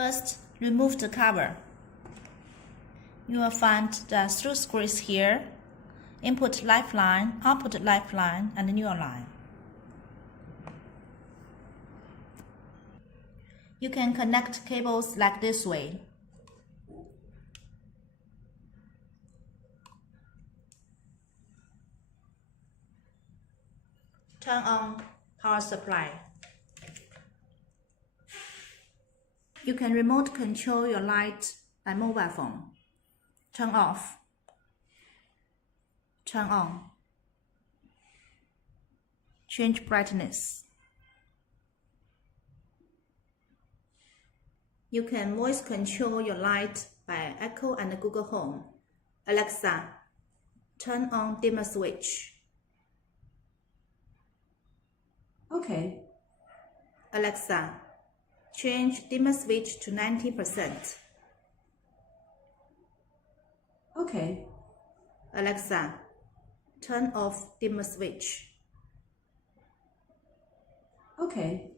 First, remove the cover. You will find the through screws here, input lifeline, output lifeline, and neutral line. You can connect cables like this way. Turn on power supply. You can remote control your light by mobile phone. Turn off. Turn on. Change brightness. You can voice control your light by Echo and Google Home. Alexa, turn on dimmer switch. Okay. Alexa, change dimmer switch to 90%. Okay. Alexa, turn off dimmer switch. Okay.